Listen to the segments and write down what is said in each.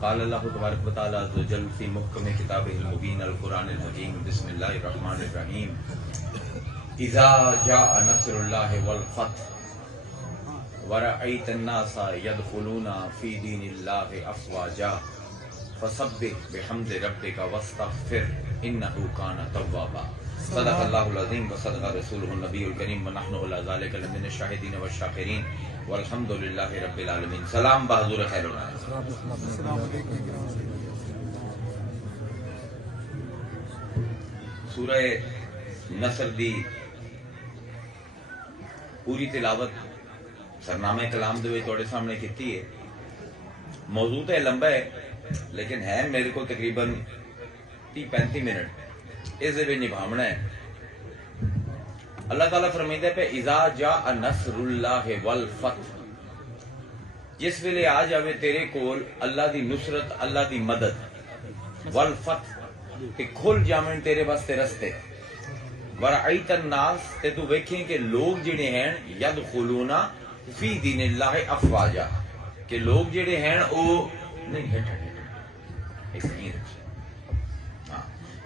قال اللہ تبارک و تعالی عز وجل فی محکم کتابہ المبین القرآن الحکیم بسم اللہ الرحمن الرحیم اذا جاء نصر اللہ والفتح ورأیت الناس يدخلون فی دین اللہ افواجا فسبح بحمد ربک واستغفر انہ کان توابا صدق اللہ العظیم وصدق رسولہ النبی الکریم ونحن علی ذلک لمن الشاہدین والشاکرین والحمد للہ رب العالمین۔ سلام بحضور خیر الناس۔ سورہ نصر دی پوری تلاوت سرنامہ کلام دے تھوڑے سامنے کیتی ہے۔ موضوع تو لمبا ہے لیکن ہے میرے کو تقریباً 30-35 منٹ اس دے وچ نبھاونا ہے۔ اللہ تعالیٰ فرمائے پہ اذا جاء نصر اللہ والفتح، جس ویلے آ جاوے تیرے کول اللہ دی نصرت، اللہ دی مدد، والفتح کہ کھل جامن تیرے واسطے رستے، ورأیت الناس تے تو ویکھیں کہ لوگ جڑے ہیں یدخلون فی دین اللہ افواجا، کہ لوگ جڑے ہیں او نہیں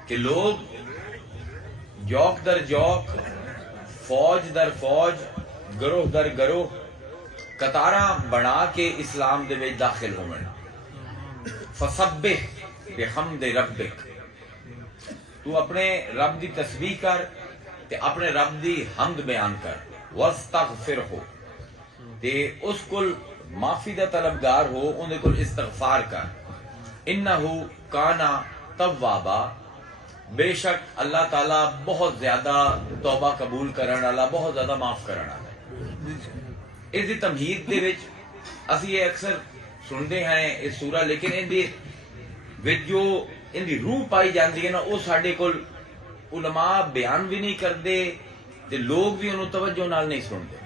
کہ لوگ جوک در جوک، فوج در فوج، گروہ در گروہ قطاراں بنا کے اسلام دے وچ داخل ہومن۔ فسبح بحمد ربک، تو اپنے رب دی تسبیح کر تے اپنے رب دی حمد بیان کر، واستغفرہ تے اس کل معافی دا طلبگار ہو، اندے کل استغفار کر، انہو کانا توابا، بے شک اللہ تعالیٰ بہت زیادہ توبہ قبول کرن والا، بہت زیادہ معاف کرن والا ہے۔ اس دی تمہید دے وچ اسی یہ اکثر سنتے ہیں اس سورہ، لیکن ان دی وچ جو ان دی روح پائی جاندی ہے نا، وہ ساڈے کول علماء بیان بھی نہیں کرتے تے لوگ بھی انہوں توجہ نال نہیں سنتے۔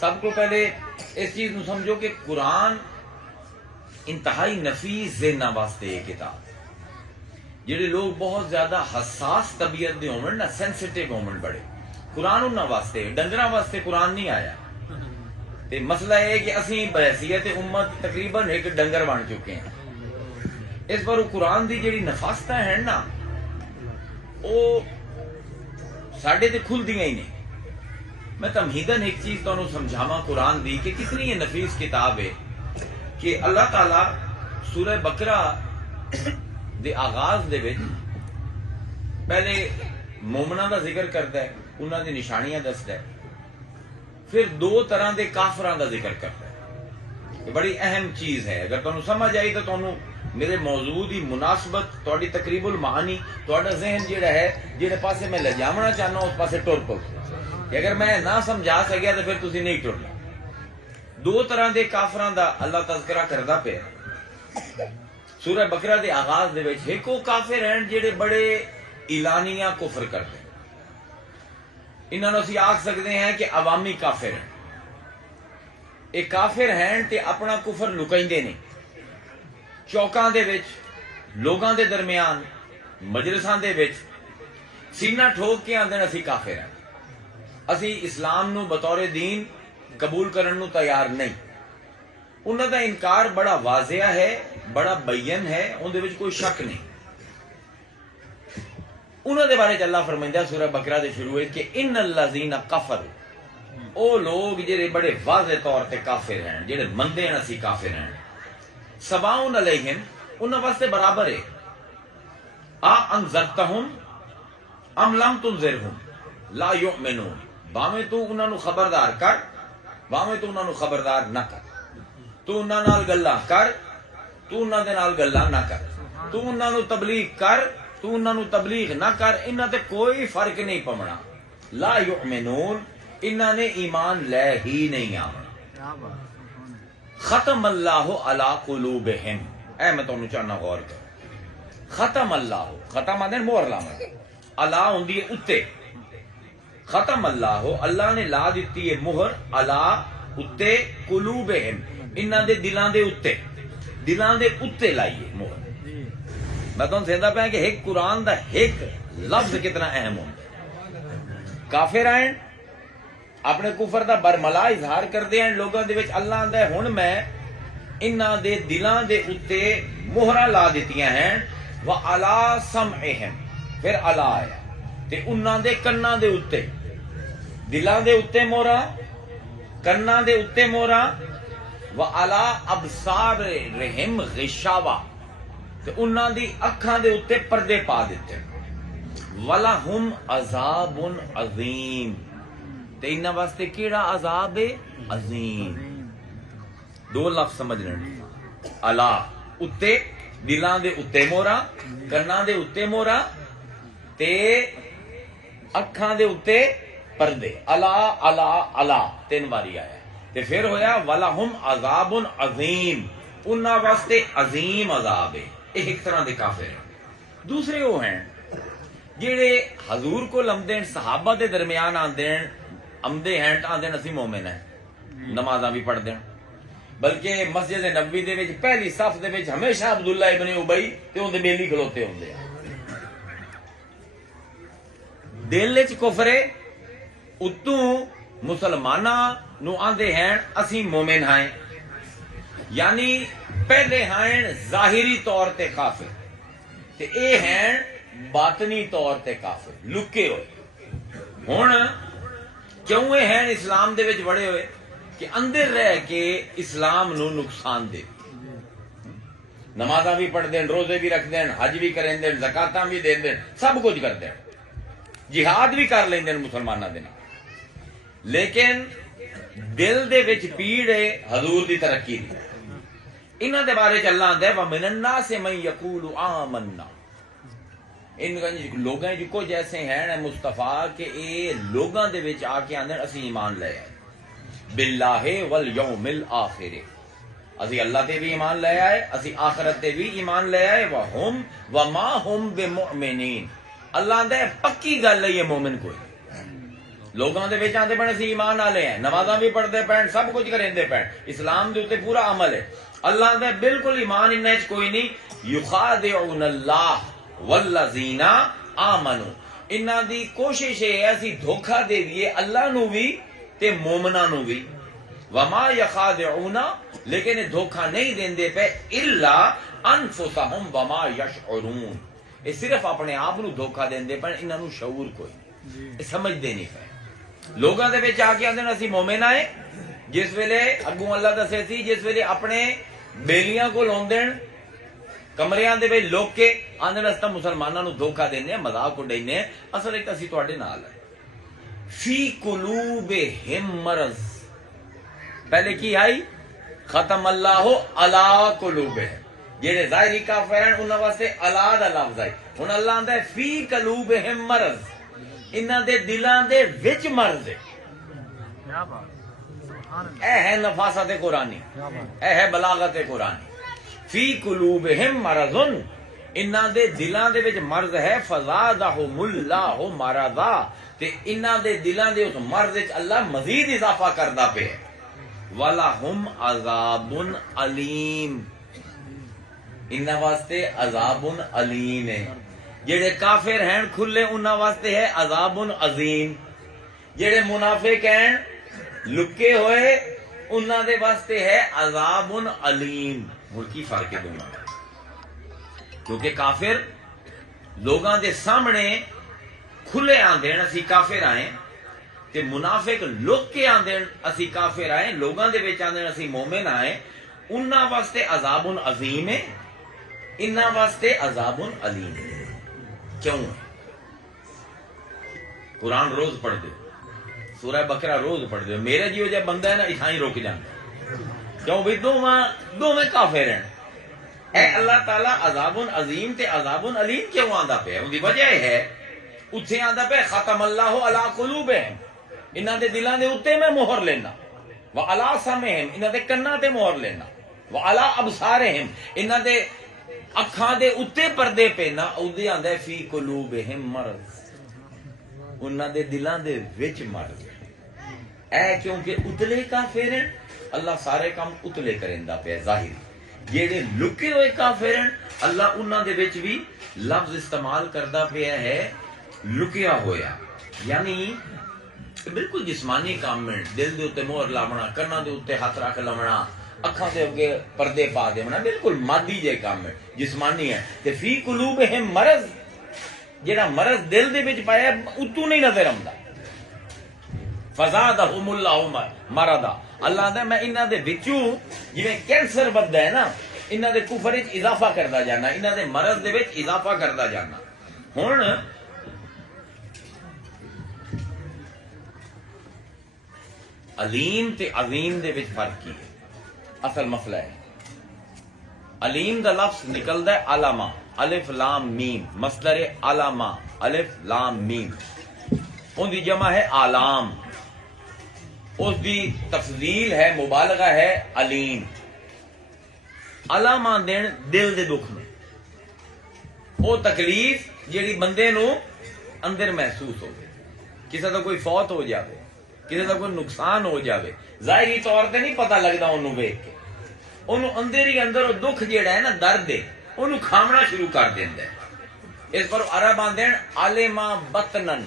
سب کو پہلے اس چیز نو سمجھو کہ قرآن انتہائی نفیس ذہناں واسطے یہ کتاب، جڑے لوگ بہت زیادہ حساس طبیعت دے ہومن نا، سینسیٹیو ہومن بڑے، قرآن انہاں واسطے، ڈنگراں واسطے قرآن نہیں آیا۔ تے مسئلہ یہ ہے کہ اسی بحیثیت امت تقریباً ایک ڈنگر بن چکے ہیں۔ اس پر قرآن دی جڑی نفاستہ ہیں نا، وہ ساڈے تے کھل دیاں ہی نہیں۔ میں تمہیدن ایک چیز تو انہوں سمجھاواں قرآن دی کہ کتنی یہ نفیس کتاب ہے کہ اللہ تعالیٰ سورہ بقرہ دے آغاز دے وچ پہلے مومناں دا ذکر کرتا ہے، انہاں دی نشانیاں دستا ہے، پھر دو طرح دے کافراں دا ذکر کرتا ہے۔ یہ بڑی اہم چیز ہے، اگر تانوں سمجھ آئی تو تانوں میرے موضوع دی مناسبت، تہاڈی تقریب المعانی، تہاڈا ذہن جڑا ہے جڑے پاسے میں لے جاونا چاہنا اس پاسے ٹر پو، کہ اگر میں نہ سمجھا سکیا تو پھر تسی نہیں ٹرنا۔ دو طرح دے کافراں دا اللہ تذکرہ کردا پیا سورہ بقرہ دے آغاز دے وچ۔ ایک وہ کافر ہیں جڑے بڑے اعلانیہ کفر کرتے ہیں، انہاں نوں اسی آکھ سکتے ہیں کہ عوامی کافر ہیں۔ ایک کافر ہیں تے اپنا کفر لکائیندے نہیں، چوکاں دے وچ، لوگاں دے درمیان، مجلساں دے وچ سینہ ٹھوک کے آندے اسی کافر ہیں، اسی اسلام نو بطور دین قبول کرن نو تیار نہیں۔ انہاں دا انکار بڑا واضح ہے، بڑا بین ہے، ان دے وچ کوئی شک نہیں۔ انہاں دے بارے اللہ فرمائندا سورہ بقرہ دے شروع ہے کہ ان الذین کفروا، او لوگ جڑے بڑے واضح طور تے کافر ہیں، جڑے مندے ہیں اسی کافر ہیں، سواء علیہم، انہاں واسطے برابر ہے، انذرتہم ام لم تنذرہم لا یؤمنون، باویں تو انہاں نو خبردار کر، باویں تو انہاں نو خبردار نہ کر، تو انہاں نال گلاں کر، تو انہاں دے نال گلاں نہ کر، تو انہاں نو تبلیغ کر، تو انہاں نو تبلیغ نہ کر، انہاں تے کوئی فرق نہیں پونا۔ لا یؤمنون، انہاں نے ایمان لے ہی نہیں آنا۔ ختم اللہ علی قلوبہم، اے میں تانوں چاہنا غور کر، ختم اللہ، ختم آدھے مہر لانا، اللہ ہوندی ہے اتے، ختم اللہ، اللہ نے لا دیتی ہے مہر اللہ اتے، قلوبہم، انہاں دے دلاں دے اتے، دلاں دے اتے لائیے مہر۔ میں تمہیں سیدھا پہ کہ ایک قرآن دا ایک لفظ کتنا اہم ہوتا ہے۔ کافر آئیں اپنے کفر دا برملا اظہار کردے ہیں لوگوں دے وچ اللہ آندا ہے ہن میں انہاں دے دلاں دے اُتے مہراں لا دتیاں ہیں وعلا سمعہم پھر الا آیا تے انہاں دے کناں دے اُتے دلاں دے اُتے مہراں کناں دے اُتے مہراں وعلا ابصارہم غشاوہ تے انہاں دی اکھاں دے اُتے پردے پا دتے وَلَهُمْ عَذَابٌ عَظِيمٌ تے انہاں واسطے کیڑا عذاب ہے عظیم دو لفظ سمجھ لیں الا اتے دلاں دے اتے مورا کناں دے اتے مورا تے اکھاں دے اتے پردے الا الا الا تین باری آیا تے پھر ہویا وَلَهُمْ عَذَابٌ عَظِيمٌ انہاں واسطے عظیم عذاب ہے ایک طرح دے کافر ہیں دوسرے وہ ہیں جڑے حضور کو لمدے صحابہ دے درمیان آندے آمدے ہیں آندے اسی مومن ہیں نمازاں بھی پڑھ دیں بلکہ مسجد نبوی دے وچ پہلی صف دے وچ ہمیشہ عبداللہ ابن ابی تے اون دے بیلی کھلوتے ہوندے ہیں دل وچ کفر ہے اتوں مسلماناں نو آندے ہیں اسی مومن ہیں یعنی پہلے ہیں ظاہری طور تے کافر تے اے ہیں باطنی طور تے کافر لکے ہوئے ہن کیوں اے ہیں اسلام دے وچ بڑے ہوئے کہ اندر رہ کے اسلام نو نقصان دے نمازاں بھی پڑھ دیں روزے بھی رکھ دیں حج بھی کریں دیں زکاتاں بھی دیں دیں سب کچھ کر دیں جہاد بھی کر لیں دیں مسلماناں دے لیکن دل دے وچ پیڑ ہے حضور دی ترقی دی انہاں دے بارے چ اللہ آندا ہے وَمِنَ النَّاسِ مَن يَقُولُ آمَنَّا ان لوگاں جو جیسے ہیں مصطفیٰ کہ اے لوگاں دے وچ آ کے آندے اسی ایمان لے آئے باللہ والیوم الآخر اسی اللہ تے بھی ایمان لے آئے اسی آخرت تے بھی ایمان لے آئے وہم وما ہم بمؤمنین اللہ آندا ہے پکی گل ہے یہ مومن کوئی لوگاں دے وچ آندے بن اسی ایمان والے ہیں نمازاں بھی پڑھدے پین سب کچھ کریندے پین اسلام دے اوتے پورا عمل ہے اللہ آندا ہے بالکل ایمان انہاں وچ کوئی نہیں یخادعون اللہ والذین آمنوا انہاں دی کوشش ہے اسی دھوکا دے دیے اللہ نو بھی تے مومناں نو بھی وما یخادعون لیکن دھوکا نہیں دیندے پے الا انفسہم وما یشعرون یہ صرف اپنے آپ نو دھوکا دیندے پے انہاں نو شعور کوئی نہیں سمجھ دے نہیں پے لوگاں دے وچ آ کے آندے اسی مومن آئے جس ویلے اگوں اللہ دسے سی جس ویلے اپنے بیلیاں کو لوندن کمریاں دے وچ لوک کے آندے رستہ مسلماناں نو دھوکا دینے مذاق اڈائنے اصل ایک اسی تواڈے نال ہے فی قلوبہم مرض پہلے کی آئی ختم اللہ علی قلوبہم جڑے ظاہری کافر ہیں انہاں واسطے علی دا لفظ ہے ہن اللہ آندا ہے فی قلوبہم مرض انہاں دے دلاں دے وچ مرض ہے کیا بات اے ہے نفاست قرآنی اے ہے بلاغت قرآنی فی قلوبہم مرض انہاں دے دلاں دے وچ مرض ہے فزادہم اللہ مرضا تے انہاں دے دلاں دے اس مرض وچ اللہ مزید اضافہ کردا پیا ہے وَلَهُمْ عَذَابٌ علیم انہاں واسطے عذاب علیم ہے جڑے کافر ہیں کھلے انہاں واسطے ہے عذاب عظیم جڑے منافق ہیں لکے ہوئے انہاں دے واسطے ہے عذاب علیم کی فرق ہے دونوں کیونکہ کافر لوگاں دے سامنے کھلے آندے اسی کافر آئے تے منافق لک کے آندے اسی کافر آئے لوگاں دے وچ آندے اسی مومن آئے انہاں واسطے عذاب عظیم ہے انہاں واسطے عذاب علیم ہے کیوں قرآن روز پڑھ دے سورہ بقرہ روز پڑھ دے میرا جیو جب بندہ ہے نا اتھائی روک جاندے کیوں بھی دو میں کافر ہیں اے اللہ تعالیٰ عذاب عظیم تے عذاب علیم کیوں آندا پہ ان دی وجہ ہے اتھے آندا پہ ختم اللہ علی قلوبہم انہاں دے دلاں دے اتے میں مہر لینا وعلی سمعہم انہاں دے کناں تے مہر لینا وعلی ابصارہم انہاں دے اکھاں دے اتے پردے پینا اودے آندا ہے فی قلوبہم مرض انہاں دے دلاں دے وچ مرض اے کیونکہ اتلے کافر ہیں اللہ سارے کام اتلے کریندا پیا ظاہری جڑے لکے ہوئے کافر ہیں اللہ انہاں دے وچ بھی لفظ استعمال کردا پیا ہے لکیا ہویا یعنی بالکل جسمانی کام ہے، دل دے اتنے مہر لاونا، کنا دے اتنے ہاتھ رکھ لونا، اکھاں دے اگے پردے پا دینا، بالکل مادی جے کام ہے، جسمانی ہے۔ تے فی قلوبہم مرض، جڑا مرض دل دے وچ پایا اتو نہیں نظر آندا، فزادہم اللہ مرضا، اللہ دا میں انہاں دے وچوں جویں کینسر وددا ہے نا، انہاں دے کفر وچ اضافہ کردا جانا، انہاں دے مرض دے وچ اضافہ کردا جانا۔ ہن علیم تے عظیم دے وچ فرق کی ہے؟ اصل مسئلہ ہے علیم دا لفظ نکلدا ہے علامہ، الف لام میم، مصدر علامہ، الف لام میم، ان دی جمع ہے علام، اس دی تفضیل ہے، مبالغہ ہے علیم۔ علامہ دین دل دے دکھ نو، وہ تکلیف جیڑی بندے نو اندر محسوس ہو، کسی دا کوئی فوت ہو جاوے، کسی دا کوئی نقصان ہو جاوے، ظاہری طور تے نہیں پتہ لگدا انہوں ویکھ کے، انہوں اندر ہی اندر دکھ جیڑا ہے نا، درد ہے، انہوں کھامنا شروع کر دیندا ہے۔ اس پر عرب آندے ہیں علما بطنن،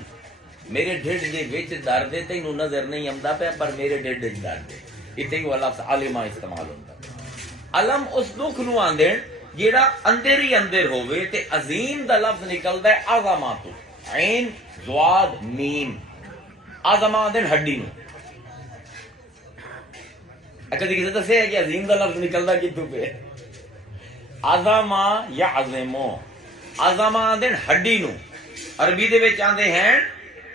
میرے ڈھڈ دے وچ درد ہے، تینوں نظر نہیں آندا پیا پر میرے ڈھڈ وچ درد ہے، اتنے وہ لفظ علما استعمال ہوندا۔ علم اس دکھ نو آندے جیڑا اندر ہی اندر ہوئے، تے عظیم دا لفظ نکلدا ہے عظماتو، عین ضاد میم، عظمہ دن ہڈی نو۔ کدی کسی دسے ہے کہ عظیم دا لفظ نکلدا کتوں پہ؟ عظمہ یا عظمو، عظمہ دن ہڈی نو، عربی دے وچ آندے ہیں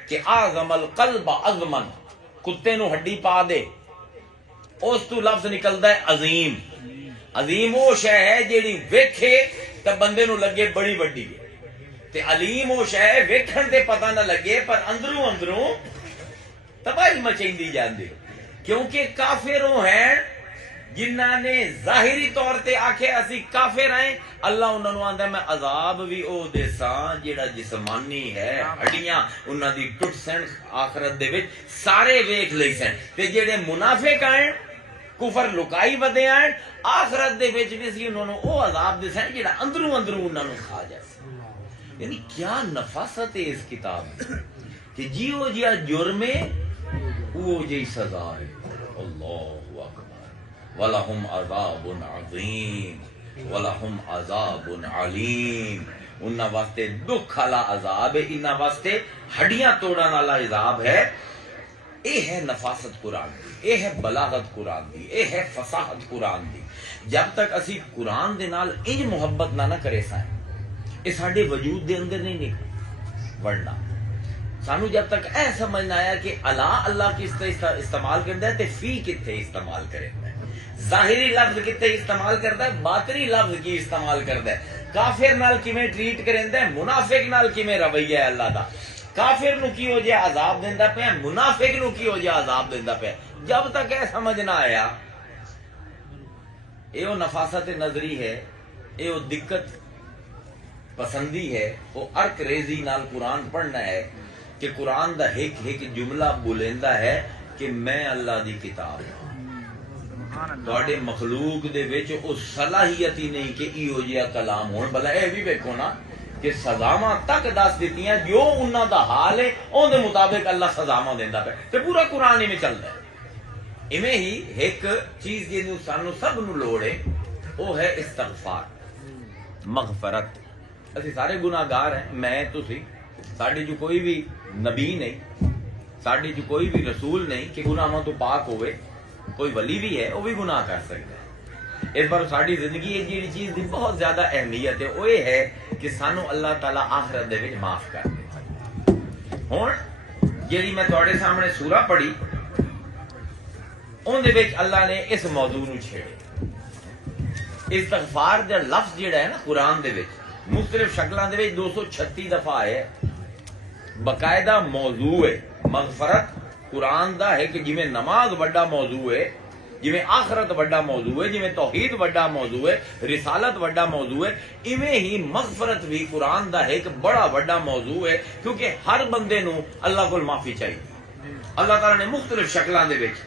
کہ اعظم القلب عظمن، کتے نو ہڈی پا دے، اس تو لفظ نکلدا ہے عظیم۔ عظیم وہ شے ہے جیڑی ویکھے تے بندے نو لگے بڑی وڈی ہے، تے علیم وہ شے ہے ویکھن تے پتہ نہ لگے پر اندروں اندروں تباہی مچیندی جاندی، کیونکہ کافروں ہیں جنہاں نے ظاہری طور تے آکھے اسی کافر ہیں، اللہ انہاں نو آندا میں عذاب بھی او دیساں جیڑا جسمانی ہے، ہڈیاں انہاں دی ٹوٹ سن آخرت دے وچ سارے ویکھ لئی سن، تے جیڑے منافق ہیں کفر لکائی ودے ہیں، آخرت دے وچ بھی سی انہاں نو او عذاب دیساں جیڑا اندروں اندروں انہاں نو کھا جائے۔ یعنی کیا نفاست ہے اس کتاب میں کہ جیو جیا جرم وہ جی سزا ہے۔ اللہ اکبر، وَلَهُمْ عَذَابٌ عَظِيمٌ وَلَهُمْ عَذَابٌ عَلِيمٌ، انہاں واسطے دکھ والا عذاب ہے، انہاں واسطے ہڈیاں توڑن والا عذاب ہے۔ اے ہے نفاست قرآن دی، اے ہے بلاغت قرآن دی، اے ہے فصاحت قرآن دی۔ جب تک اسی قرآن دے نال انج محبت نہ کرے سائیں، یہ ساڈے وجود دے اندر نہیں نکل ورنہ سانو جب تک اے سمجھنا آیا کہ اللہ کس طرح استعمال کرتا ہے تے فی کتنے استعمال کرتا ہے، ظاہری لفظ کتنے استعمال کرتا ہے، باطنی لفظ کی استعمال کرتا ہے، کافر نال کیویں ٹریٹ کریندا ہے، منافق نال کیویں رویہ ہے اللہ دا، کافر نو کی ہو جائے عذاب دیندا پیا، منافق نو کی ہو جائے عذاب دیندا پیا، جب تک اے سمجھ نہ آیا، اے وہ نفاست نظری ہے، اے وہ دقت پسندی ہے، وہ ارک ریزی نال قرآن پڑھنا ہے کہ قرآن دا ایک ایک جملہ بولیندا ہے کہ میں اللہ دی کتاب ہوں، تواڈے مخلوق دے وچ او صلاحیت ہی نہیں کہ ایہو جہا کلام ہون۔ بھلا اے بھی ویکھو نا کہ سزاواں تک دس دتیاں، جو انہاں دا حال ہے اون دے مطابق اللہ سزاواں دیندا پیا، تے پورا قرآن ایویں چلدا ہے۔ ایویں ہی ایک چیز جنوں سانو سب نو لوڑ ہے وہ ہے استغفار، مغفرت۔ اسی سارے گناہگار ہیں، میں تسی، ساڈے جو کوئی بھی نبی نہیں، ساڈے جو کوئی بھی رسول نہیں کہ گناہاں تو پاک ہوئے، کوئی ولی بھی ہے وہ بھی گناہ کر سکتا ہے۔ اس پر ساڈی زندگی جیڑی چیز دی بہت زیادہ اہمیت ہے وہ یہ ہے کہ سانو اللہ تعالیٰ آخرت دے وچ معاف کر دے۔ ہن جیڑی میں تواڈے سامنے سورہ پڑھی اون دے وچ اللہ نے اس موضوع نو چھیڑے۔ استغفار دا لفظ جیڑا ہے نا قرآن دے وچ مختلف شکلاں دے وچ 236 دفعہ ہے، باقاعدہ موضوع ہے۔ مغفرت قرآن دا ہے کہ جویں نماز وڈا موضوع ہے، جویں آخرت وڈا موضوع ہے، جویں توحید وڈا موضوع ہے، رسالت وڈا موضوع ہے، ایویں ہی مغفرت بھی قرآن دا ہے ایک بڑا وڈا موضوع ہے، کیونکہ ہر بندے نو اللہ کول معافی چاہیے۔ اللہ تعالیٰ نے مختلف شکلاں دے وچ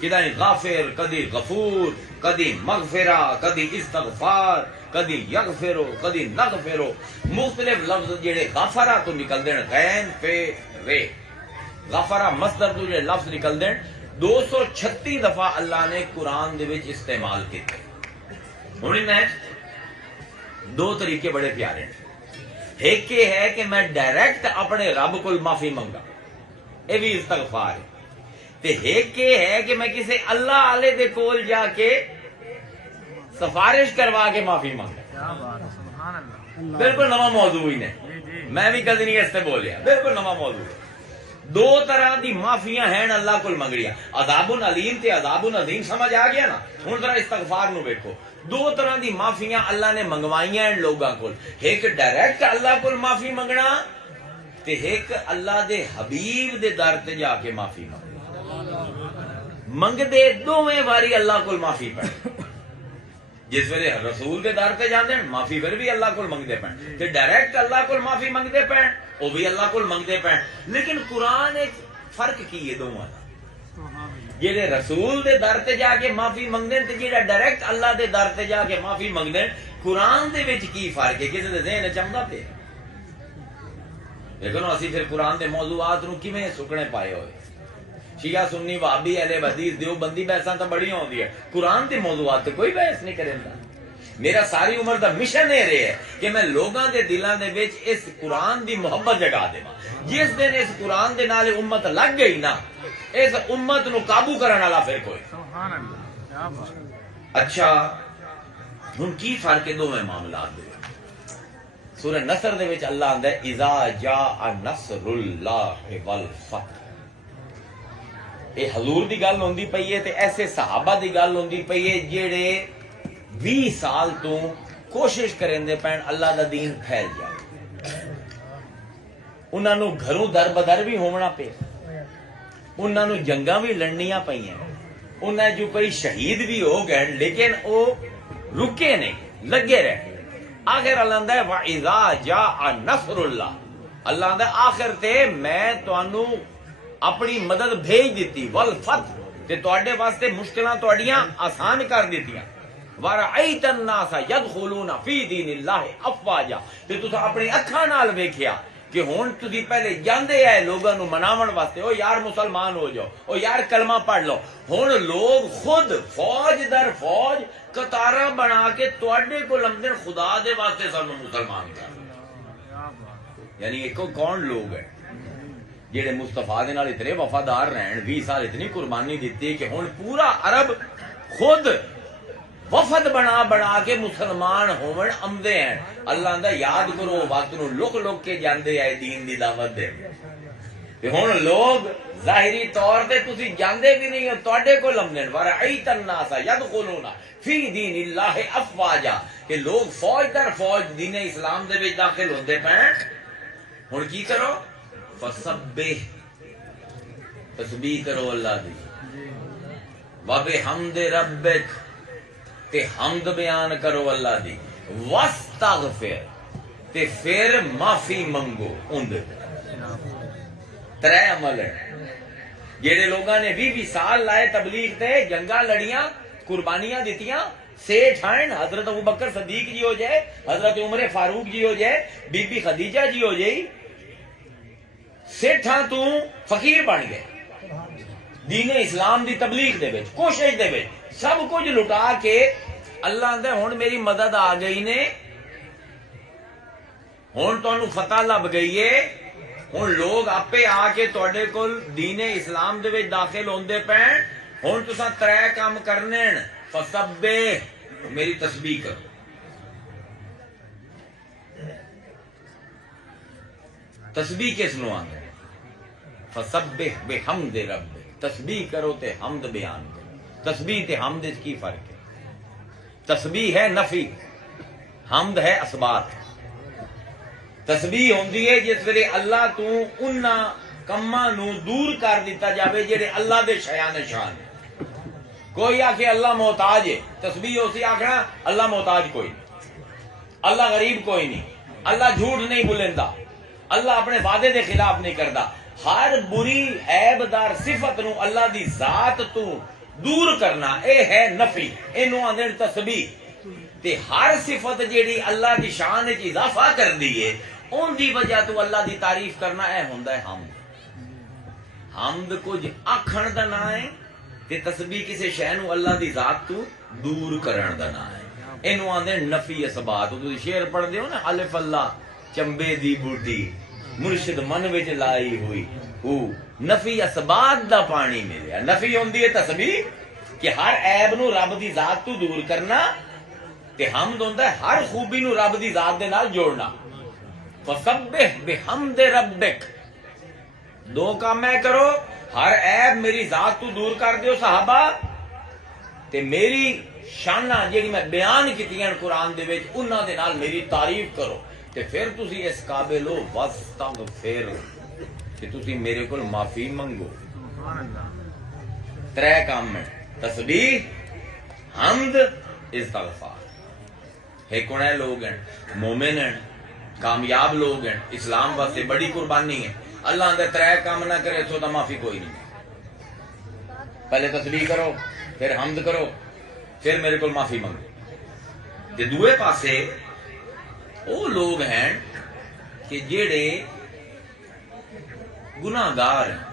کدی غافر، کدی غفور، کدی مغفرہ، کدی استغفار، کدی یغفرو، کدی نغفرو، مختلف لفظ جڑے غفرہ تو نکلدے ہیں، غین پہ رے، غفرہ مصدر تو جو لفظ نکل دین 236 دفعہ اللہ نے قرآن دے وچ استعمال کیتے. ہن میں دو طریقے بڑے پیارے ہیں. ایک یہ ہے کہ میں ڈائریکٹ اپنے رب کو معافی منگا، یہ بھی استغفار ہے. تے ایک یہ ہے کہ میں کسی اللہ والے دے کول جا کے سفارش کروا کے معافی مانگا. بالکل نواں موضوع ہی نے، میں بھی کدی نہیں اس سے بولیا، بالکل نواں موضوع. دو طرح دی معافیاں ہیں اللہ کو منگڑیاں، عذاب علیم تے عذاب عظیم. سمجھ آ گیا نا؟ ہن ذرا استغفار نو دیکھو. دو طرح دی معافیاں اللہ نے منگوائیاں ہیں لوگاں کو. ایک ڈائریکٹ اللہ کو معافی منگنا تے ایک اللہ دے حبیب دے در تے جا کے معافی منگنا. منگ دے دوویں واری اللہ کو معافی پڑ. جس ویلے رسول دے در تے جاندے معافی پھر بھی اللہ کو منگدے پین، تے ڈائریکٹ اللہ کو معافی منگدے پین وہ بھی اللہ کو منگدے پین. لیکن قرآن ایک فرق کی ہے دونوں دا. جہے رسول دے در تے جا کے معافی منگدے تے جہاں ڈائریکٹ اللہ دے در تے جا کے معافی منگدے، قرآن دے وچ کی فرق ہے؟ کسی دے ذہن چمدا پے؟ لیکن اسی پھر قرآن دے موضوعات نو کیویں سکنے پائے ہوئے. شیعہ سنی وہابی اہل حدیث دیوبندی بحثاں تو بڑی ہوندی ہے، قرآن دے موضوعات تے کوئی بحث نہیں کریندا. میرا ساری عمر دا مشن یہ رہے ہے کہ میں لوگاں دے دلاں دے وچ اس قرآن دی محبت جگا دیواں. جس دن اس قرآن دے نال امت لگ گئی نا، اس امت نو قابو کرن والا پھر کوئی. سبحان اللہ. اچھا ہن کی فرق ہے دوویں معاملات دے؟ سورہ نصر دے وچ اللہ آندا ہے اذا جاء نصر اللہ والفتح. یہ حضور دی گل ہوندی پئی ہے تے ایسے صحابہ دی گل ہوندی پئی ہے جڑے 20 سال تو کوشش کریں دے پین اللہ دا دین پھیل جائے. انہاں نو گھروں در بدر بھی ہونا پے، انہاں نو جنگاں بھی لڑنیاں پئیاں، انہاں جو کوئی شہید بھی ہو گئے لیکن او رکے نہیں، لگے رہے. آخر اللہ آندا ہے وَإِذَا جَاءَ نَصْرُ اللَّهِ. اللہ آندا ہے آخر تے میں تانوں اپنی مدد بھیج دیتی، والفتح تے تواڈے واسطے مشکلاں تواڈیاں آسان کر دتیاں. وَرَأَيْتَ النَّاسَ يَدْخُلُونَ فِي دِينِ اللَّهِ أَفْوَاجًا. تے تساں اپنی اکھاں نال ویکھیا کہ ہن تسی پہلے جاندے آئے لوگاں نو مناون واسطے، او یار مسلمان ہو جاؤ، او یار کلمہ پڑھ لو. ہن لوگ خود فوج در فوج قطاراں بنا کے تواڈے کول آمدن خدا دے واسطے سانوں مسلمان کر. یعنی ایک کون لوگ ہیں جہے مصطفیٰ دے نال اتنے وفادار رہن، 20 سال اتنی قربانی دیتی کہ ہن پورا عرب خود وفد بنا بنا کے مسلمان ہون آمدے ہیں. اللہ آندا یاد کرو وقت نو لک لک کے جاندے آئے دین دی دعوت دے. ہن لوگ ظاہری طور تے تسی جاندے بھی نہیں ہو، تواڈے کول آمدے ہیں. وَرَأَيْتَ النَّاسَ يَدْخُلُونَ فِي دِينِ اللَّهِ أَفْوَاجًا. کہ لوگ فوج در فوج دین اسلام دے وچ داخل ہوندے پئے. ہن کی کرو؟ فَسَبِّحْ، تسبیح کرو اللہ دی. وَبِحَمْدِ رَبِّكَ، تے حمد بیان کرو اللہ دی. وَاسْتَغْفِرْ، تے پھر معافی منگو. اندر 3 عمل ہیں جہے لوگاں نے 20 سال لائے تبلیغ تے، جنگاں لڑیاں، قربانیاں دیتیاں. سیٹھ آئین حضرت ابوبکر صدیق جی ہو جائے، حضرت عمر فاروق جی ہو جائے، بی بی خدیجہ جی ہو جائے، سیٹھاں تو فقیر بن گئے. دین اسلام دی تبلیغ دے وچ، کوشش دے وچ سب کچھ لٹا کے اللہ آندا ہن میری مدد آ گئی نے، ہن تانوں فتح لب گئی ہے. ہن لوگ آپے آ کے تواڈے کول دین اسلام دے وچ داخل ہوندے پئے. ہن تساں 3 کام کرنے ہیں. فسبح، میری تسبیح کرو. تسبیح کس نو آندا ہے؟ فسبح بحمد ربک، تسبیح کرو تے حمد بیان کرو. تسبیح تے حمد وچ کی فرق ہے؟ تسبیح ہے نفی، حمد ہے اثبات. تسبیح ہوندی ہے جس ویلے اللہ تو انہاں کماں نو دور کر دیتا جاوے جڑے اللہ دے شایان شان. کوئی آکھے اللہ محتاج ہے، تسبیح اسی آکھنا اللہ محتاج کوئی نہیں، اللہ غریب کوئی نہیں، اللہ جھوٹ نہیں بولندا، اللہ اپنے وعدے دے خلاف نہیں کردا. ہر بری عیب دار صفت نو اللہ دی ذات تو دور کرنا اے ہے نفی، اینو آندے تسبیح. تے ہر صفت جیڑی اللہ دی شان وچ اضافہ کردی ہے ان دی وجہ تو اللہ دی تعریف کرنا اے ہوندا ہے حمد. حمد کچھ آکھن دا نام ہے تے تسبیح کسی شے نو اللہ دی ذات تو دور کرن دا نام ہے. اینو آندے نفی اثبات. تسی شعر پڑھ دیو نا الف اللہ چمبے دی بوٹی مرشد من وچ لائی ہوئی او نفی اثبات دا پانی ملیا. نفی ہوندی ہے تسبیح کہ ہر عیب نو رب دی ذات تو دور کرنا تے حمد ہوندا ہے ہر خوبی نو رب دی ذات دے نال جوڑنا. فسبح بحمد ربک. دو کام میں کرو. ہر عیب میری ذات تو دور کر دیو صحابہ تے میری شانہ جیڑی میں بیان کیتیاں قرآن دے وچ انہاں دے نال میری تعریف کرو تے پھر تسی اس قابل ہو واستغفر کہ تسی میرے کول معافی منگو. ترے کام میں تسبیح حمد استغفار. ایک ہونے لوگ ہیں مومن ہیں کامیاب لوگ ہیں اسلام واسطے بڑی قربانی ہے. اللہ اندر ترے کام نہ کرے تو معافی کوئی نہیں. پہلے تسبیح کرو پھر حمد کرو پھر میرے کو معافی منگو. تے دوے پاسے وہ لوگ ہیں کہ جیڑے گناہگار ہیں.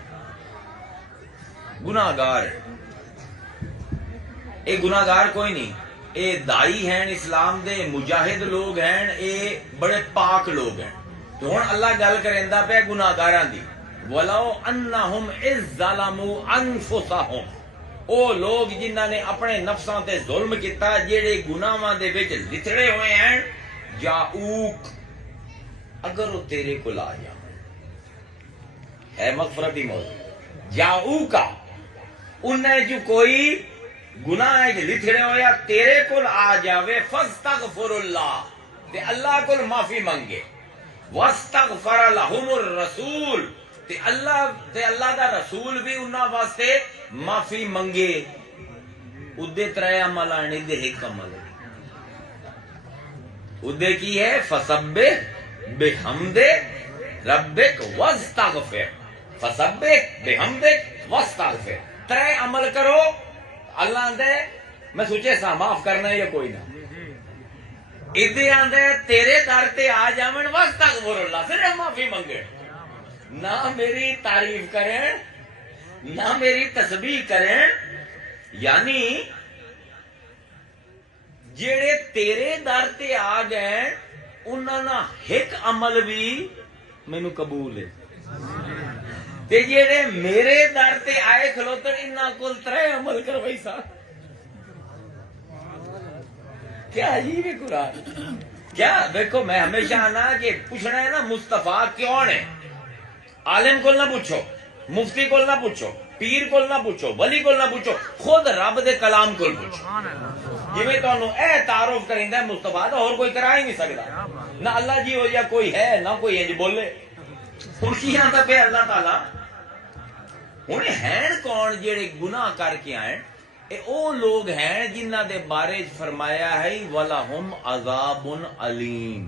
گناہگار ہیں. اے گناہگار کوئی نہیں. اے دائی ہیں اسلام دے مجاہد لوگ ہیں. اے بڑے پاک لوگ ہیں. تو ہن اللہ گل کریندا پیا گناہگاراں دی. وَلَوْ أَنَّهُمْ إِذْ ظَلَمُوا أَنفُسَهُمْ. او لوگ جنہاں نے اپنے نفساں تے ظلم کیتا جیڑے گناہاں دے وچ لتڑے ہوئے ہیں جاؤک اگر وہ تیرے کو آ جائیں ہے مغفرتی موت جاؤکا انہیں جو کوئی گناہ ہے لتڑے ہویا تیرے کو آ جاوے فاستغفر اللہ تے اللہ کو معافی منگے واستغفر لہم الرسول تے اللہ دا رسول بھی انہاں واسطے معافی منگے. ادے ترے عمل آنے دے ایک عمل ادے کی ہے فسبح بحمد ربک واستغفر. فسبح بحمد واستغفر. ترے عمل کرو. اللہ دے میں سوچے سا معاف کرنا ہے یا کوئی نہ ادے آندے تیرے در تے آ جاون واستغفر اللہ صرف معافی منگے. نہ میری تعریف کریں نہ میری تسبیح کریں. یعنی جیڑے تیرے در تے آ گئے انہاں نا ایک عمل بھی مینوں قبول ہے تے جیڑے میرے در تے آئے کھلوتر انہاں کول ترے عمل کروائی سا. کیا عجیب ہے قرآن. کیا دیکھو میں ہمیشہ آنا کہ پوچھنا ہے نا مصطفیٰ کون ہے. عالم کو نہ پوچھو مفتی کو نہ پوچھو پیر کو نہ پوچھو ولی کو نہ پوچھو خود رب دے کلام کو پوچھو. جی میں تانوں اے تعارف کریندا ہے مصطفیٰ دا اور کوئی کرا ہی نہیں سکدا. نہ اللہ جی ہو یا کوئی ہے نہ کوئی انج بولے. ہن کی آندا پہ اللہ تعالی ہن ہیں کون جڑے گناہ کر کے آئے. اے او لوگ ہیں جنہاں دے بارے فرمایا ہے وَلَهُمْ عَذَابٌ عَلِيمٌ.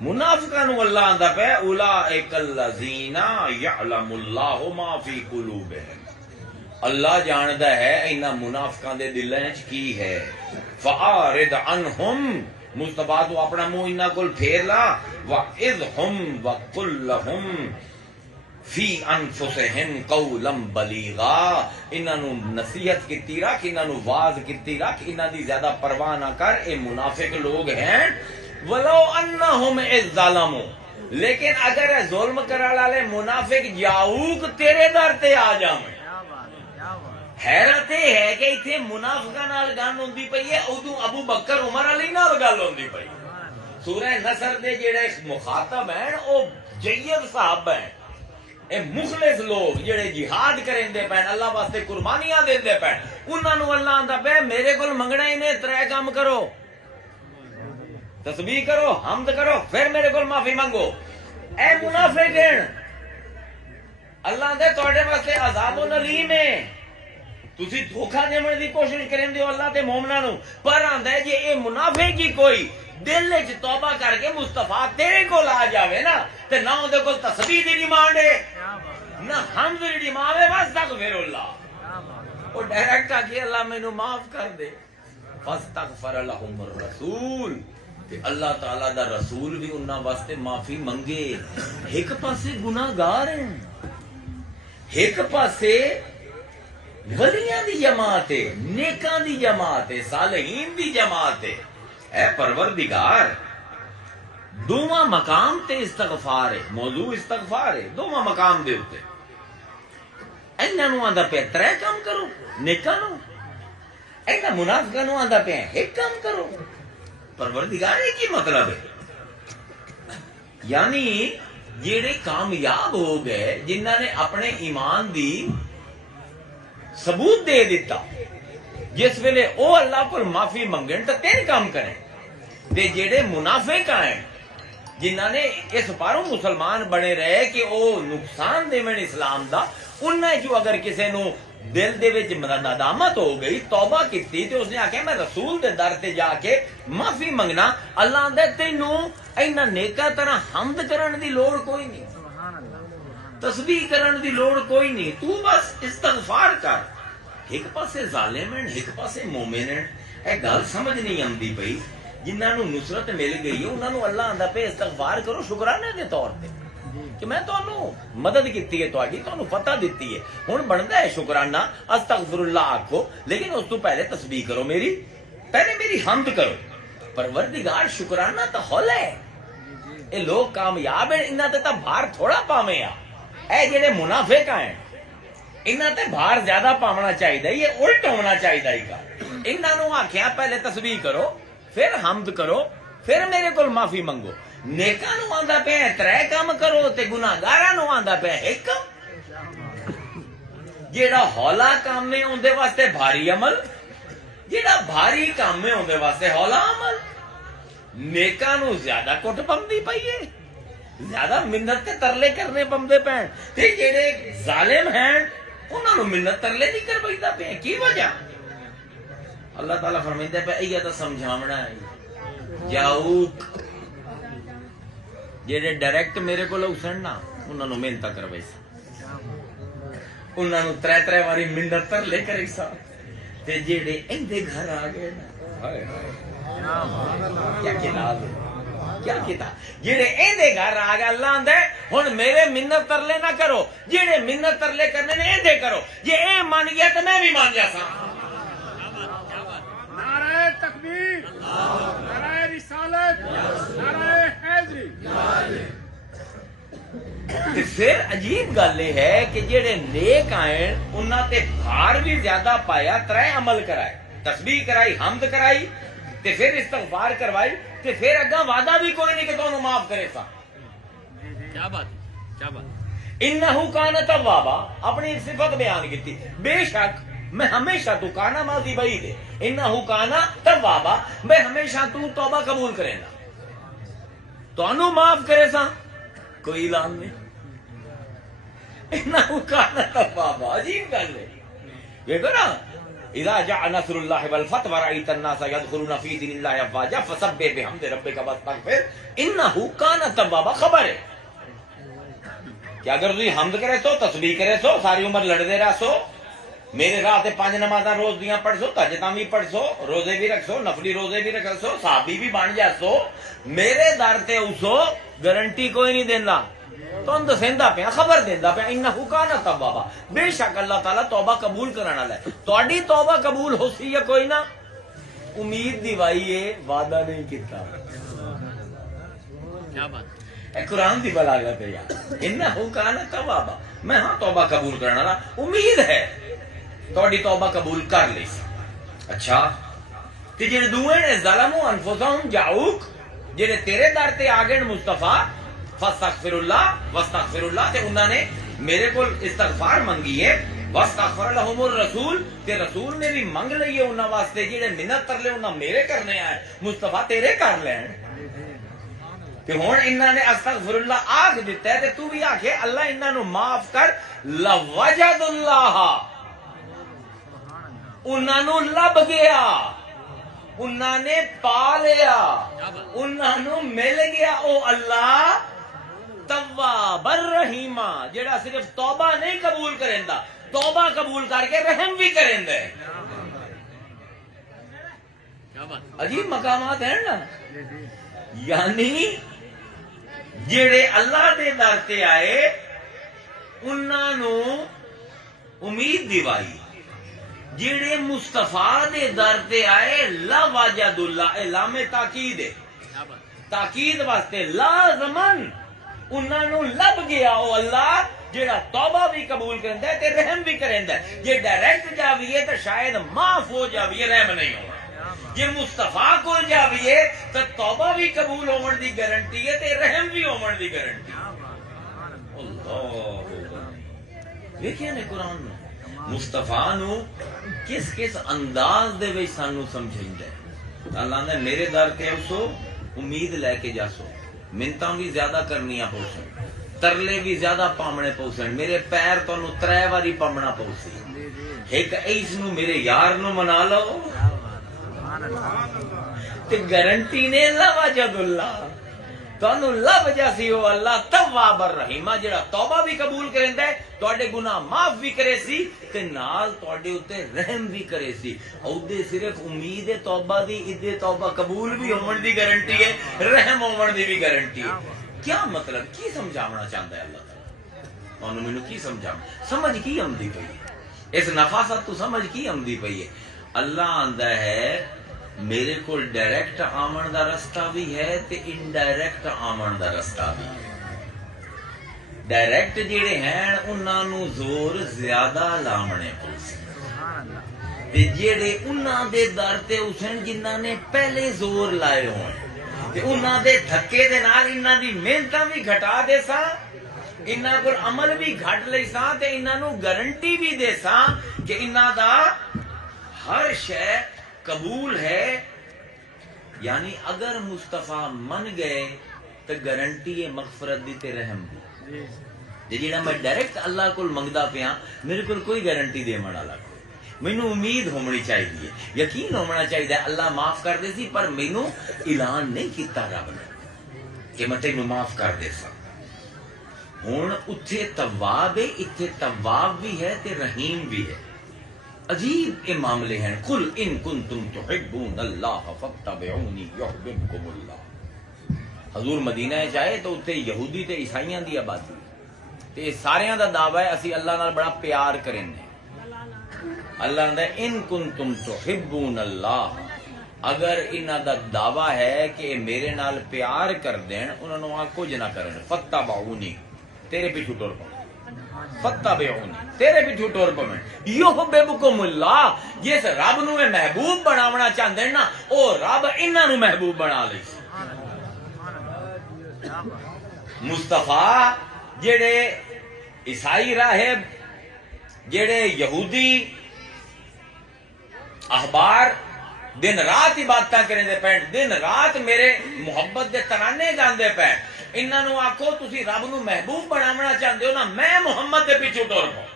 منافقانو اللہ آندا پہ اولئک الذین یعلم اللہ ما فی قلوبہم. اللہ جاندا ہے انہاں منافقاں دے دلاں وچ کی ہے. فاعرض عنہم مصطفیٰ تو اپنا منہ انہاں کول پھیر لا. وَإِذْهُمْ وَقُلْ لَهُمْ فی انفسہم قولا بلیغا. انہاں نو نصیحت کیتی رکھ انہاں نو واز کیتی رکھ انہاں دی زیادہ پرواہ نہ کر. اے منافق لوگ ہیں. ولو انہم اذ ظلموا لیکن اگر ظلم کرنے والے منافق جاؤک تیرے در تے آ جاویں. حیرت یہ ہے کہ اتنے منافقاں نال گل ہوندی پئی ہے ادوں ابو بکر عمر علی نال گل ہوندی پئی. سورہ نصر دے جڑے مخاطب ہیں او جید صحابہ ہیں. اے مخلص لوگ جڑے جہاد کریندے پین اللہ واسطے قربانیاں دیندے پین انہاں نو اللہ آندا پے میرے کول منگنا ہی نے ترے کام کرو. تسبیح کرو حمد کرو پھر میرے کول معافی منگو. اے منافق ہیں اللہ دے تواڈے واسطے عذاب علیم ہے. تسی دھوکا دیون دی کوشش کریندے ہو اللہ تے مومناں نو پر آندا ہے جے اے منافق ہی کوئی دل وچ توبہ کر کے مصطفیٰ تیرے کول آ جاوے نا تے نہ اودے کول تسبیح دی ڈیمانڈ ہے نہ حمد دی ڈیمانڈ ہے واستغفر اللہ. او ڈائریکٹ آ کے اللہ مینوں معاف کر دے. فاستغفر لهم الرسول تے اللہ تعالیٰ دا رسول بھی انہاں واسطے معافی منگے. ایک پاسے گناہگار ہیں, ایک پاسے ولیاں دی جماعت ہے, نیکاں دی جماعت ہے, صالحین دی جماعت ہے. اے پروردگار, دوواں مقام تے استغفار ہے, موضوع استغفار ہے دوواں مقام دے اوتے. انہاں نوں آندا پیا ترے کام کرو, نیکاں نوں, انہاں منافقاں نوں آندا پیا ایک کام کرو. پروردگار یہ کی مطلب ہے؟ یعنی جڑے کامیاب ہو گئے, جنہاں نے اپنے ایمان دی ثبوت دے دیتا, جس ویلے او اللہ کو معافی منگن تو تین کام کریں. تے جڑے منافق ہیں, جنہاں نے اس پاروں مسلمان بنے رہے کہ او نقصان دے اسلام دا, انہاں جو اگر کسے نو دل دے وچ ندامت ہو گئی, توبہ کیتی, تے اس نے آکھیا میں رسول دے در تے جا کے معافی منگنا, اللہ دے تینوں اینا نیکا طرح حمد کرن دی لوڑ کوئی نہیں, تسبیح کرن دی لوڑ کوئی نہیں, تو بس استغفار کر. ایک پاسے ظالم ہیں, ایک پاسے مومن ہیں. اے گل سمجھ نہیں آندی پئی. جنہاں نو نصرت مل گئی ہے انہاں نو اللہ آندا پہ استغفار کرو شکرانے دے طور تے کہ میں تانوں مدد کیتی ہے, تہاڈی تانوں فتح دتی ہے. ہن بندا ہے شکرانہ, استغفر اللہ آکھو, لیکن اس تو پہلے تسبیح کرو, پہلے میری حمد کرو. پروردگار شکرانہ تو ہول ہے. اے لوگ کامیاب ہیں, انہاں تے تاں بھار تھوڑا پاویں آ. اے جڑے منافق ہیں انہاں تے بھار زیادہ پاونا چاہیے, یہ الٹ ہونا چاہیے. انہاں نو آکھیا پہلے تسبیح کرو, پھر حمد کرو, پھر میرے کول معافی منگو. نیکاں نو آندا پیا ترے کام کرو, تے گناہگاراں نو آندا پیا ایک کام. جیڑا ہولا کام ہے اون دے واسطے بھاری عمل, جیڑا بھاری کام ہے اون دے واسطے ہولا عمل. نیکاں نو زیادہ کٹ پمدی پئی ہے, زیادہ منت تے ترلے کرنے پمدے پین, تے جیڑے ظالم ہیں انہاں نو منت ترلے نہیں کر پئیدا پیا. کی وجہ؟ اللہ تعالیٰ فرمائندا پیا ایہ تے سمجھاونا ہے. جاؤک جڑے ڈائریکٹ میرے کول اوسن نا انہاں نو محنت کروائی سا, انہاں نو ترے واری منت ترلے کرائی سا. تے جڑے ایندے گھر آ گئے نا, ہائے ہائے کیا کتاب ہے, کیا کتاب. جڑے ایندے گھر آ گئے اللہ آندا ہے ہن میرے منت ترلے نہ کرو, جڑے منت ترلے کرنے نے ایندے کرو. جے اے مان گیا تے میں بھی مان جا سا. نعرہ تکبیر, نعرہ رسالت, نعرہ حیدری. پھر عجیب گل یہ ہے کہ جڑے نیک آئے انہاں تے بھار بھی زیادہ پایا, ترے عمل کرائے, تسبیح کرائی, حمد کرائی, تے پھر استغفار کروائی, تے پھر اگاں وعدہ بھی کوئی نہیں کہ تانوں معاف کرے سا. کیا بات, کیا بات. انہو کان توابا, اپنی صفت بیان کیتی. بے شک میں ہمیشہ تو کانا ماضی بعید ہے, انہو کانا توابا, میں ہمیشہ تو توبہ قبول کرے گا, تانوں معاف کرے سا. کوئی اعلان نہیں. انہو کانا توابا, عجیب گل ہے. دیکھو نا, اذا جاء نصر اللہ والفتح ورأیت الناس يدخلون فی دین اللہ افواجا فسبح بحمد ربک واستغفر انہو کانا توابا. خبر ہے کہ اگر تسی حمد کرے سو, تسبیح کرے سو, ساری عمر لڑدے رہ سو, میرے راہ تے 5 نمازاں روز دیاں پڑھ سو, تہجداں بھی پڑھ سو, روزے بھی رکھ سو, نفلی روزے بھی رکھ سو, صحابی بھی بن جا سو, میرے در تے اوسو, گارنٹی کوئی نہیں دیندا, تم دسیندا پیا, خبر دیندا پیا. انہو کان توابا, بے شک اللہ تعالیٰ توبہ قبول کرن والا ہے. تہاڈی توبہ قبول ہو سی یا کوئی نہ, امید دیوائی ہے, وعدہ نہیں کیتا. کیا بات. اے قرآن دی بلاغت ہے یار. انہو کان توابا, میں ہاں توبہ قبول کرن والا, امید ہے تہاڈی توبہ قبول کر لی. اچھا, تے جڑے دوئے نے ظلموا انفسہم جاؤک, جڑے تیرے در تے آ گئے مصطفیٰ, فاستغفر اللہ واستغفر اللہ, تے انہاں نے میرے کول استغفار منگی ہے, واستغفر لهم الرسول, تے رسول نے بھی منگ لئی ہے انہاں واسطے. جڑے منت ترلے انہاں میرے کرنے آئے, مصطفیٰ تیرے کر لین. تے ہن انہاں نے استغفر اللہ آکھ دتا ہے, تے تو بھی آکھے اللہ انہاں نو معاف کر. لوجد اللہ, انہاں نو لب گیا, انہاں نے پا لیا, انہاں نو مل گیا او اللہ تواب الرحیم, جڑا صرف توبہ نہیں قبول کریندا, توبہ قبول کر کے رحم بھی کریندا ہے. کیا بات ہے عجیب مقامات ہیں نا. یعنی جڑے اللہ دے در تے آئے انہاں نو امید دیوائی, جڑے مصطفیٰ دے در تے آئے لا واجد اللہ لام تاکید ہے, کیا بات ہے تاکید واسطے لازمن انہاں نو لب گیا او اللہ جڑا توبہ بھی قبول کرندا ہے تے رحم بھی کرندا ہے. جے ڈائریکٹ جاویے تے شاید معاف ہو جاویے, رحم نہیں ہونا. جے مصطفیٰ کو جاویے تے توبہ بھی قبول ہون دی گارنٹی ہے تے رحم بھی ہون دی گارنٹی. اللہ دیکھیں نے قرآن میں مصطفیٰ نو کس کس انداز دے وچ سانو سمجھائندا ہے. اللہ نے میرے در تے اوسو امید لے کے جاسو, منتاں بھی زیادہ کرنیاں پوسن, ترلے بھی زیادہ پامنے پوسن, میرے پیر تانوں 3 واری پامنا پوسی, ایک ایس نو میرے یار نو منا لو تے گارنٹی نے لا وجد اللہ تانوں لب جاسی ہو اللہ تواب الرحیم جڑا توبہ بھی قبول کریندا ہے, تواڈے گناہ معاف بھی کرے سی تے نال تواڈے اوتے رحم بھی کرے سی. اودے صرف امید ہے توبہ دی, ادے توبہ قبول بھی ہون دی گارنٹی ہے, رحم ہون دی بھی گارنٹی ہے. کیا مطلب کی سمجھاونا چاہندا ہے اللہ تعالی؟ تانوں مینوں کی سمجھ کی آمدی پئی ہے, اس نفاست تو سمجھ کی آمدی پئی ہے. اللہ آندا ہے میرے کو ڈائریکٹ آمن دا رستہ بھی ہے تے انڈائریکٹ آمن دا رستہ بھی ہے. ڈائریکٹ جڑے ہیں انہاں نو زور زیادہ لامنے پوسی, تے جڑے انہاں دے در تے اسن جنہاں نے پہلے زور لائے ہون تے انہاں دے دھکے دے نال انہاں دی محنتاں بھی گھٹا دے ساں, انہاں کول عمل بھی گھٹ لئی ساں تے انہاں نو گارنٹی بھی دے ساں کہ انہاں دا ہر شے قبول ہے. یعنی اگر مصطفیٰ من گئے تو گارنٹی ہے مغفرت دی تے رحم دی. جڑا میں ڈائریکٹ اللہ کول منگدا پیا میرے کول کوئی گارنٹی دے من والا کوئی, مینوں امید ہونی چاہیے, یقین ہونا چاہیے اللہ معاف کر دے سی, پر مینوں اعلان نہیں کیتا رب نے کہ میں تینوں معاف کر دے سا. ہن اتھے تواب ہے, اتھے تواب بھی ہے تے رحیم بھی ہے. عجیب یہ معاملے ہیں. قل ان کنتم تحبون اللہ فاتبعونی یحببکم اللہ. حضور مدینہ جائے تو اتنے یہودی تے عیسائیاں دی آبادی تے ساریاں دا دعویٰ ہے اسی اللہ نال بڑا پیار کریں. اللہ نے ان کنتم تحبون اللہ, اگر انہاں دا دعویٰ ہے کہ میرے نال پیار کر دین انہاں نو کچھ نہ کرن, فاتبعونی تیرے پیچھے ٹر پاؤ, فاتبعونی تیرے پیچھے ٹر پاویں, یحببکم اللہ. جس رب نو محبوب بناونا چاہندے نا او رب انہاں نو محبوب بنا لے. مصطفیٰ جڑے عیسائی راہب جڑے یہودی احبار دن رات عبادتاں کرندے پے, دن رات میرے محبت دے ترانے گاندے پے, انہاں نو آکھو تسی رب نو محبوب بناونا چاہندے ہو نا, میں محمد دے پیچھے ٹر پاؤ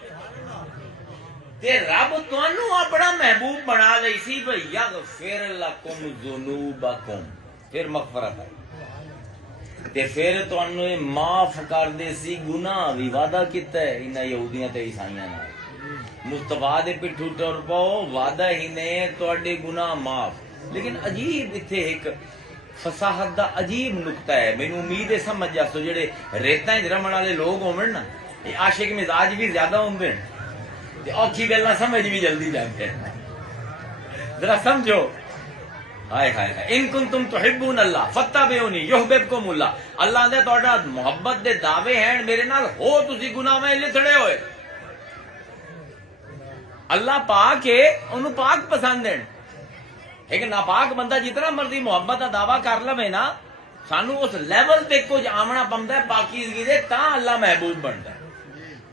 تے رب تانوں اپنا محبوب بنا لئی سی. بھئی یغفر لکم ذنوبکم, پھر مغفرت ہے تے پھر تانوں معاف کر دے سی گناہ بھی. وعدہ کیتا ہے انہاں یہودیاں تے عیسائیاں نال, مصطفیٰ دے پیچھے ٹر پاؤ, وعدہ ہی نے تواڈے گناہ معاف. لیکن عجیب ایتھے ایک فصاحت دا عجیب نقطہ ہے, مینوں امید ہے سمجھ جاسو. جڑے ریتاں وچ رمن والے لوگ ہون نا, یہ عاشق مزاج بھی زیادہ ہوندے تے اوکھی گلاں سمجھ بھی جلدی جاندے. ذرا سمجھو, ہائے ہائے ہائے, ان کنتم تحبون اللہ فاتبعونی یحببکم اللہ. اللہ دے تہاڈا محبت دے دعوے ہیں میرے نال, ہو تسی گناہ میں لتھڑے ہوئے. اللہ پاک ہے, انہوں پاک پسند ہے. ایک ناپاک بندہ جتنا مرضی محبت کا دعویٰ کر لوے نا, سانو اس لیول تے کچھ آمنا پمدا ہے پاکیزگی دے, تاں اللہ محبوب بنتا ہے.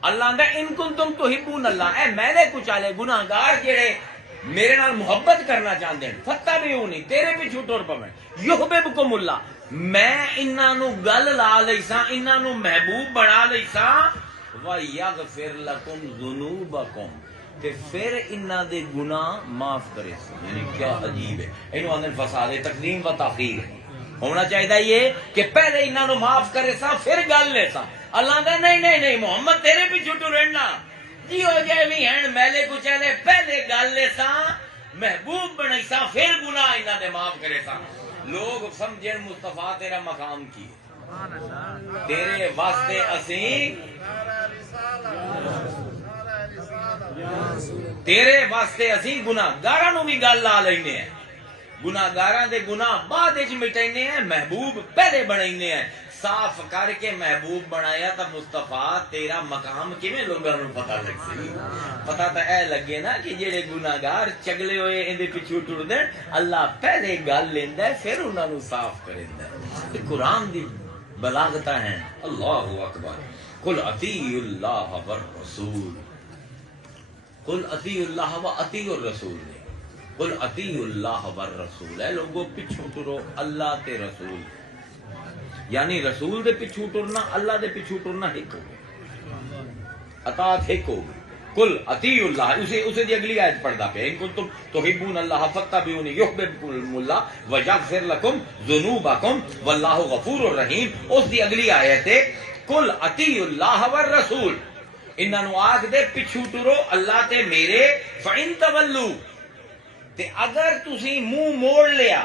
اللہ نے ان کنتم تحبون اللہ, اے میرے کچھ والے گناہگار جڑے میرے نال محبت کرنا چاہتے ہیں, فاتبعونی تیرے پیچھے ٹر پویں, یحببکم اللہ میں انہاں نو گل لا لئی ساں, انہاں نو محبوب بنا لئی ساں, وَیَغْفِرْ لَكُمْ ذُنُوبَكُمْ تے پھر انہاں دے گناہ معاف کرے سی. یعنی کیا عجیب ہے, اینو آندے فساد تقدیم و تاخیر. ہونا چاہیے یہ کہ پہلے انہاں نو معاف کرے سا پھر گل لے سا. اللہ دا نہیں نہیں نہیں, محمد تیرے پیچھے ٹرنا جی ہو جائے بھی ہیں میلے کچھ پہلے گل لے سا, محبوب بنائی سا پھر گناہ انہاں دے معاف کرے سا لوگ سمجھن مصطفیٰ تیرا مقام کی تیرے واسطے اسیں تیرے واسطے اسیں گناہگاراں نوں بھی گل لا لینے ہیں گناہگاراں دے گناہ بعد وچ مٹینے ہیں محبوب پہلے بنائینے ہیں صاف کر کے محبوب بنایا تا مصطفیٰ تیرا مقام کیویں لوگاں نوں پتہ لگ سی پتہ تا اے لگے نا کہ جڑے گناہگار چگلے ہوئے ان دے پیچھے ٹر دین اللہ پہلے گل لیندا ہے پھر انہاں نوں صاف کریندا ہے تے قرآن دی بلاغت ہیں اللہ اکبر قل اطیعوا اللہ والرسول قل اطیعوا اللہ و اطیعوا الرسول قل اطیعوا اللہ والرسول اے لوگوں پیچھے ٹرو اللہ تے رسول یعنی رسول دے پیچھے ٹرنا اللہ دے پیچھے ٹرنا ایک ہو گیا اطاعت ایک ہو گئی قل اطیعوا اللہ اسے دی اگلی آیت پڑھدا پیا ان کنتم تحبون اللہ فاتبعونی یحببکم اللہ ویغفر لکم ذنوبکم واللہ غفور الرحیم اس دی اگلی آیت ہے قل اطیعوا اللہ والرسول انہاں نوں آکھ دے پیچھے ٹرو اللہ تے میرے فإن تولوا تے اگر تسی منہ موڑ لیا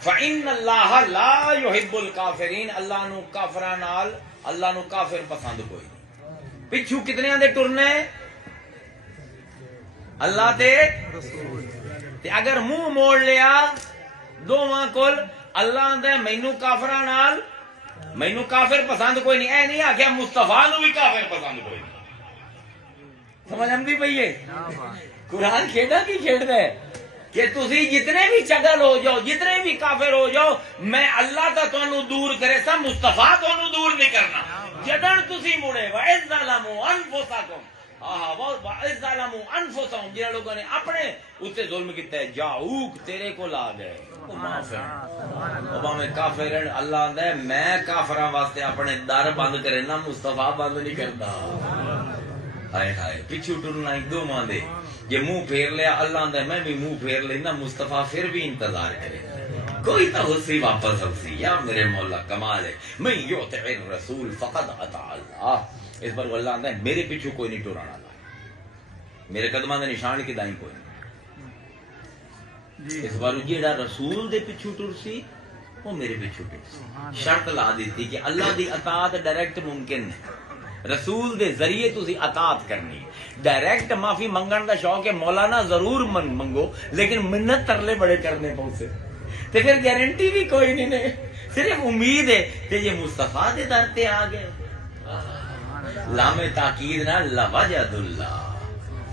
فإن اللہ لا يحب الکافرین اللہ نو کافراں نال اللہ نو کافر پسند کوئی نہیں پچھو کتنے دے ٹرنے اللہ تے تے اگر منہ موڑ لیا دوواں کول اللہ دے مینوں کافراں نال مینوں کافر پسند کوئی نہیں اے نہیں آکھیا مصطفیٰ نو بھی کافر پسند کوئی نہیں سمجھ آندی پئی ہے قرآن کھیڈا کی کھیڈدا ہے کہ تسی جتنے بھی چگل ہو جاؤ جتنے بھی کافر ہو جاؤ میں اللہ تا تانوں دور کرے سا مصطفیٰ تانوں دور نہیں کرنا جدن تسی مڑے وَإِذْ ظَلَمُوا أَنفُسَكُمْ وَإِذْ ظَلَمُوا أَنفُسَهُمْ جنہاں لوگوں نے اپنے اوتے ظلم کیتا ہے جاؤک تیرے کو لا گئے میں کافر اللہ آندا ہے میں کافراں واسطے اپنے در بند کرے نا مصطفیٰ بند نہیں کردا ہائے ہائے پیچھے ٹرنا ہی دو ماں دے یہ منہ پھیر لیا اللہ آندا ہے میں بھی منہ پھیر لینا مصطفیٰ پھر بھی انتظار کرے کوئی تو اسی واپس ہسی یا میرے مولا کمال ہے میں یطع الرسول فقد اطاع اللہ اس پر اللہ آندا ہے میرے پیچھے کوئی نہیں ٹرانا میرے قدماں دے نشان کی دائیں کوئی نہیں اس بار جیڑا رسول دے پیچھے ٹر سی وہ میرے پیچھے ٹر سی شرط لا دیتی کہ اللہ دی اطاعت ڈائریکٹ ممکن ہے رسول دے ذریعے تسی اطاعت کرنی ڈائریکٹ معافی منگن دا شوق ہے مولانا ضرور منگو لیکن منت ترلے بڑے کرنے پہنچے تے پھر گارنٹی بھی کوئی نہیں صرف امید ہے کہ یہ مصطفیٰ دے در تے آ گئے لام تاکید نہ لوجد اللہ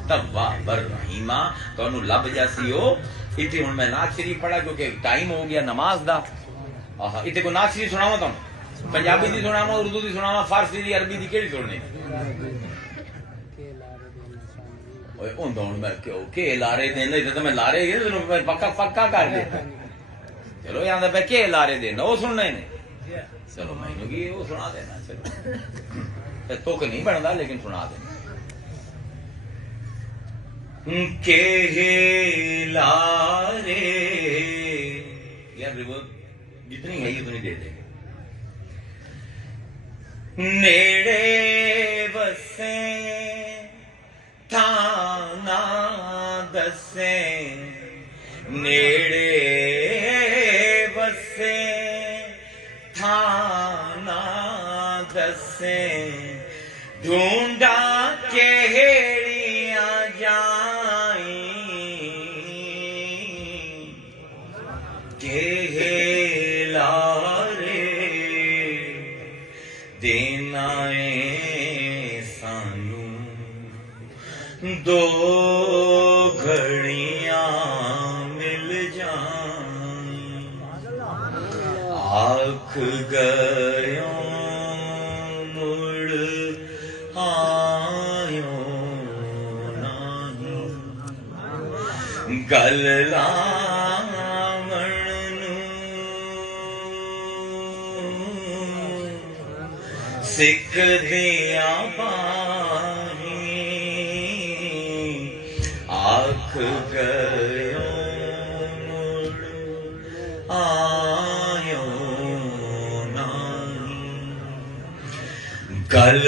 تواب الرحیمہ تو انہوں لب جاسی ہو اتنے ہوں میں نعت شریف پڑھا کیونکہ ٹائم ہو گیا نماز دا اتنے کو نعت شریف سناوا تم پنجابی دی سناوا اردو دی سناوا فارسی دی عربی دی کیڑی سننی اوے اون دون میں کہ لارے دینا تے میں لارے گے پکا پکا کر دے چلو یہاں پہ کہ لارے دینا وہ سننے نے چلو میں کی وہ سنا دینا چلو تو کہ نہیں بنتا لیکن سنا دینا کہ لارے یار جتنی ہے اتنی دے دیں گے نیڑے بسے تھانا دسے نیڑے بسے تھانا دسے ڈھونڈا کیڑیاں جائیں کہ لارے دینا ہے سانو دو گھڑیاں مل جائیں آکھ گیوں مڑ آیوں نہیں گل سکھ دیا پانی آکھ گیوں مڑ آیوں نہیں گل